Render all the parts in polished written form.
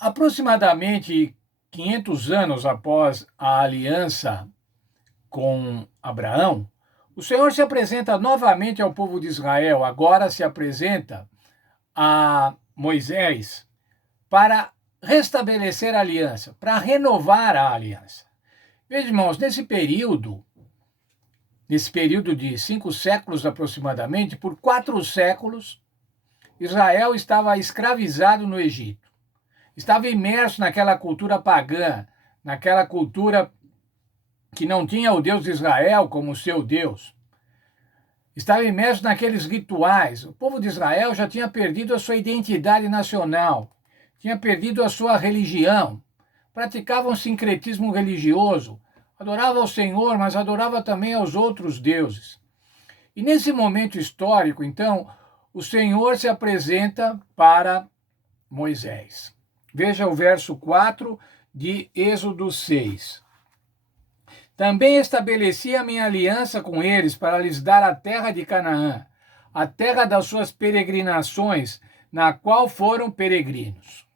Aproximadamente 500 anos após a aliança com Abraão, o Senhor se apresenta novamente ao povo de Israel, agora se apresenta a Moisés para restabelecer a aliança, para renovar a aliança. Veja, irmãos, nesse período de 5 séculos aproximadamente, por 4 séculos, Israel estava escravizado no Egito. Estava imerso naquela cultura pagã, naquela cultura que não tinha o Deus de Israel como seu Deus. Estava imerso naqueles rituais. O povo de Israel já tinha perdido a sua identidade nacional, tinha perdido a sua religião, praticava um sincretismo religioso, adorava ao Senhor, mas adorava também aos outros deuses. E nesse momento histórico, então, o Senhor se apresenta para Moisés. Veja o verso 4 de Êxodo 6. Também estabeleci a minha aliança com eles para lhes dar a terra de Canaã, a terra das suas peregrinações, na qual foram peregrinos.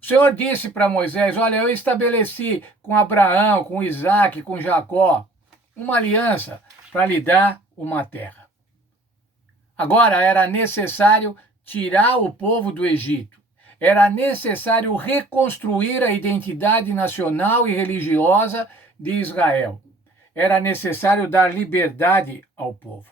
O Senhor disse para Moisés: olha, eu estabeleci com Abraão, com Isaac, com Jacó, uma aliança para lhe dar uma terra. Agora era necessário tirar o povo do Egito. Era necessário reconstruir a identidade nacional e religiosa de Israel. Era necessário dar liberdade ao povo.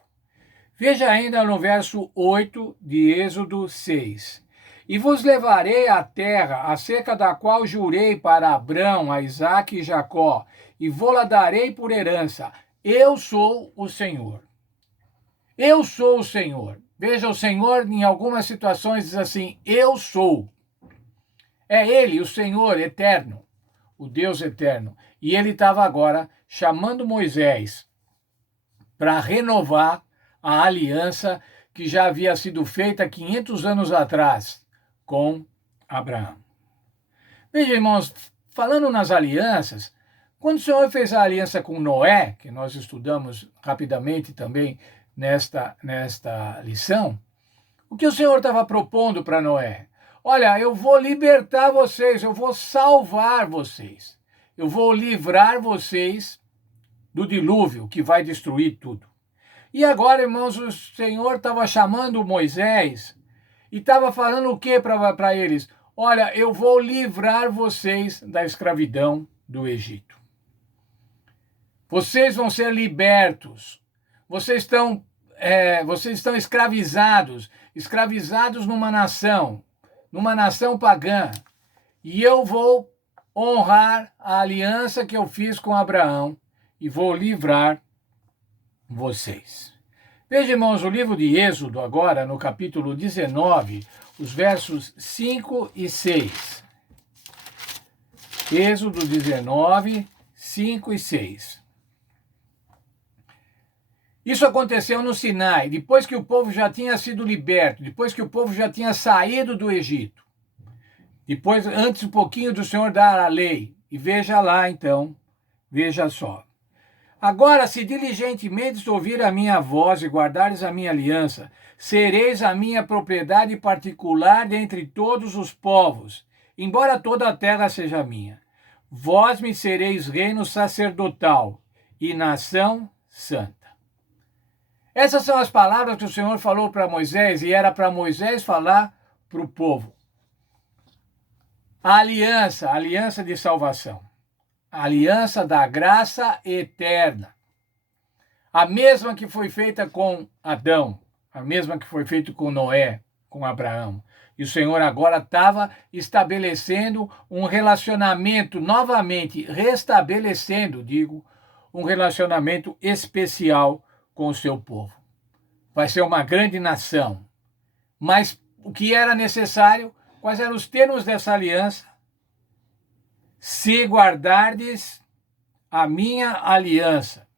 Veja ainda no verso 8 de Êxodo 6. E vos levarei à terra, acerca da qual jurei para Abrão, a Isaque e Jacó, e vou-la darei por herança. Eu sou o Senhor. Eu sou o Senhor. Veja, o Senhor em algumas situações diz assim: eu sou. É Ele, o Senhor eterno, o Deus eterno. E Ele estava agora chamando Moisés para renovar a aliança que já havia sido feita 500 anos atrás com Abraão. Veja, irmãos, falando nas alianças, quando o Senhor fez a aliança com Noé, que nós estudamos rapidamente também nesta lição, o que o Senhor estava propondo para Noé? Olha, eu vou libertar vocês, eu vou salvar vocês, eu vou livrar vocês do dilúvio que vai destruir tudo. E agora, irmãos, o Senhor estava chamando Moisés e estava falando o que para eles? Olha, eu vou livrar vocês da escravidão do Egito. Vocês vão ser libertos. Vocês estão escravizados numa nação pagã. E eu vou honrar a aliança que eu fiz com Abraão e vou livrar vocês. Veja, irmãos, o livro de Êxodo, agora, no capítulo 19, os versos 5 e 6. Êxodo 19, 5 e 6. Isso aconteceu no Sinai, depois que o povo já tinha sido liberto, depois que o povo já tinha saído do Egito. Depois, antes um pouquinho do Senhor dar a lei. E veja lá, então, veja só. Agora, se diligentemente ouvir a minha voz e guardares a minha aliança, sereis a minha propriedade particular dentre todos os povos, embora toda a terra seja minha. Vós me sereis reino sacerdotal e nação santa. Essas são as palavras que o Senhor falou para Moisés, e era para Moisés falar para o povo. A aliança de salvação. A aliança da graça eterna. A mesma que foi feita com Adão, a mesma que foi feita com Noé, com Abraão. E o Senhor agora estava estabelecendo um relacionamento, novamente restabelecendo, um relacionamento especial com o seu povo. Vai ser uma grande nação. Mas o que era necessário? Quais eram os termos dessa aliança? Se guardardes a minha aliança.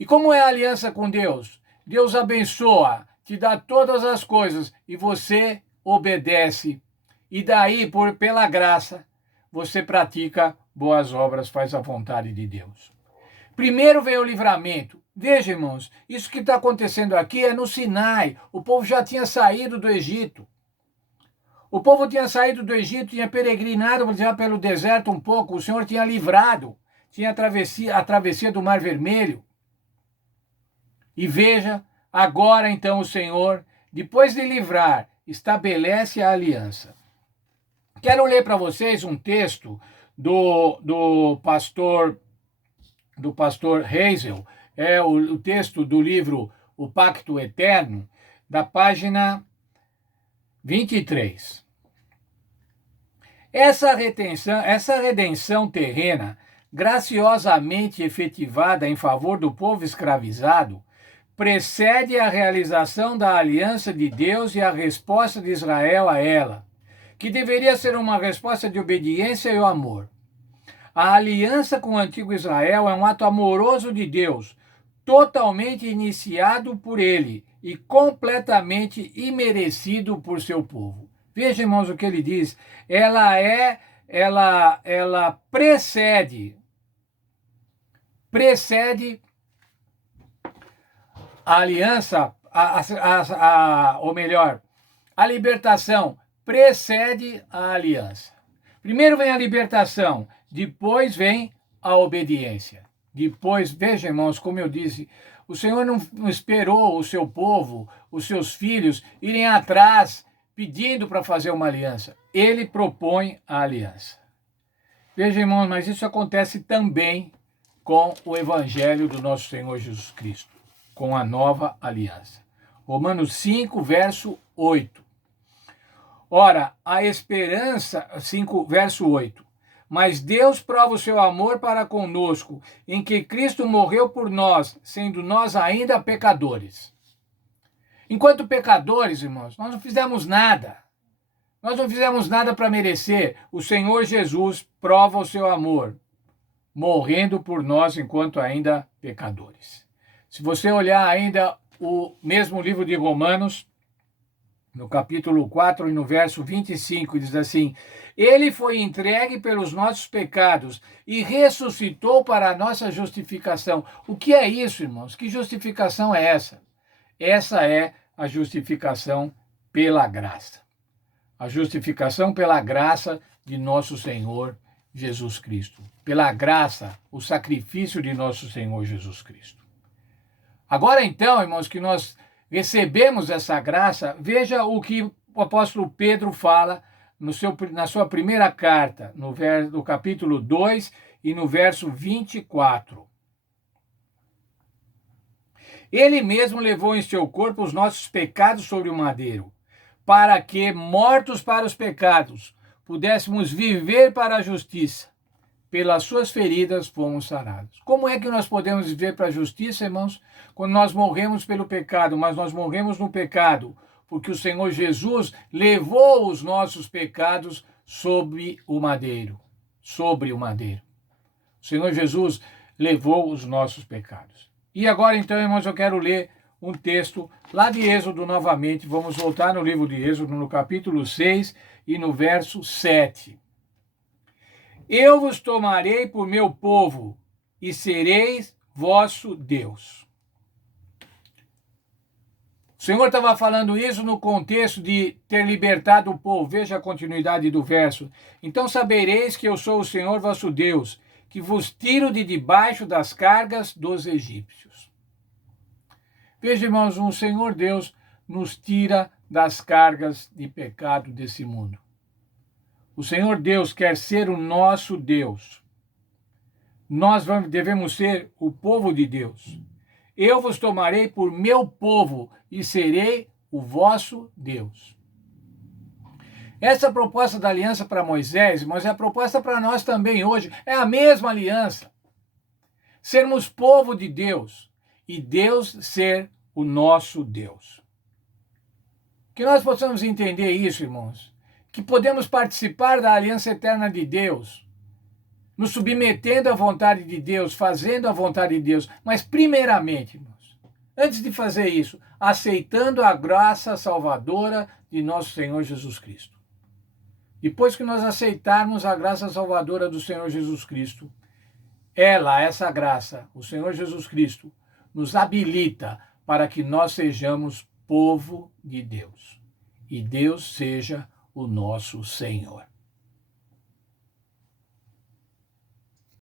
E como é a aliança com Deus? Deus abençoa, te dá todas as coisas e você obedece. E daí, pela graça, você pratica boas obras, faz a vontade de Deus. Primeiro vem o livramento. Veja, irmãos, isso que está acontecendo aqui é no Sinai. O povo já tinha saído do Egito. O povo tinha saído do Egito, tinha peregrinado já pelo deserto um pouco, o Senhor tinha livrado, tinha a travessia do Mar Vermelho. E veja, agora então o Senhor, depois de livrar, estabelece a aliança. Quero ler para vocês um texto do pastor Hazel, é o texto do livro O Pacto Eterno, da página 23. Essa redenção terrena, graciosamente efetivada em favor do povo escravizado, precede a realização da aliança de Deus e a resposta de Israel a ela, que deveria ser uma resposta de obediência e amor. A aliança com o antigo Israel é um ato amoroso de Deus, totalmente iniciado por ele e completamente imerecido por seu povo. Veja, irmãos, o que ele diz. Ela precede a aliança, ou melhor, a libertação precede a aliança. Primeiro vem a libertação, depois vem a obediência. Depois, veja, irmãos, como eu disse, o Senhor não esperou o seu povo, os seus filhos, irem atrás pedindo para fazer uma aliança. Ele propõe a aliança. Veja, irmãos, mas isso acontece também com o evangelho do nosso Senhor Jesus Cristo, com a nova aliança. Romanos 5, verso 8. Ora, a esperança, 5, verso 8. Mas Deus prova o seu amor para conosco, em que Cristo morreu por nós, sendo nós ainda pecadores. Enquanto pecadores, irmãos, nós não fizemos nada. Nós não fizemos nada para merecer. O Senhor Jesus prova o seu amor, morrendo por nós enquanto ainda pecadores. Se você olhar ainda o mesmo livro de Romanos, no capítulo 4 e no verso 25, diz assim: Ele foi entregue pelos nossos pecados e ressuscitou para a nossa justificação. O que é isso, irmãos? Que justificação é essa? Essa é a justificação pela graça. A justificação pela graça de nosso Senhor Jesus Cristo. Pela graça, o sacrifício de nosso Senhor Jesus Cristo. Agora então, irmãos, que nós recebemos essa graça, veja o que o apóstolo Pedro fala na sua primeira carta, no capítulo 2 e no verso 24. Ele mesmo levou em seu corpo os nossos pecados sobre o madeiro, para que, mortos para os pecados, pudéssemos viver para a justiça. Pelas suas feridas fomos sarados. Como é que nós podemos viver para a justiça, irmãos? Quando nós morremos pelo pecado, mas nós morremos no pecado, porque o Senhor Jesus levou os nossos pecados sobre o madeiro. O Senhor Jesus levou os nossos pecados. E agora, então, irmãos, eu quero ler um texto lá de Êxodo novamente. Vamos voltar no livro de Êxodo, no capítulo 6 e no verso 7. Eu vos tomarei por meu povo e sereis vosso Deus. O Senhor estava falando isso no contexto de ter libertado o povo. Veja a continuidade do verso. Então sabereis que eu sou o Senhor vosso Deus, que vos tiro de debaixo das cargas dos egípcios. Veja, irmãos, o Senhor Deus nos tira das cargas de pecado desse mundo. O Senhor Deus quer ser o nosso Deus. Nós devemos ser o povo de Deus. Eu vos tomarei por meu povo e serei o vosso Deus. Essa proposta da aliança para Moisés, mas é a proposta para nós também hoje. É a mesma aliança. Sermos povo de Deus e Deus ser o nosso Deus. Que nós possamos entender isso, irmãos. Que podemos participar da aliança eterna de Deus, nos submetendo à vontade de Deus, fazendo a vontade de Deus, mas primeiramente, irmãos, antes de fazer isso, aceitando a graça salvadora de nosso Senhor Jesus Cristo. Depois que nós aceitarmos a graça salvadora do Senhor Jesus Cristo, essa graça, o Senhor Jesus Cristo, nos habilita para que nós sejamos povo de Deus. E Deus seja o nosso Senhor.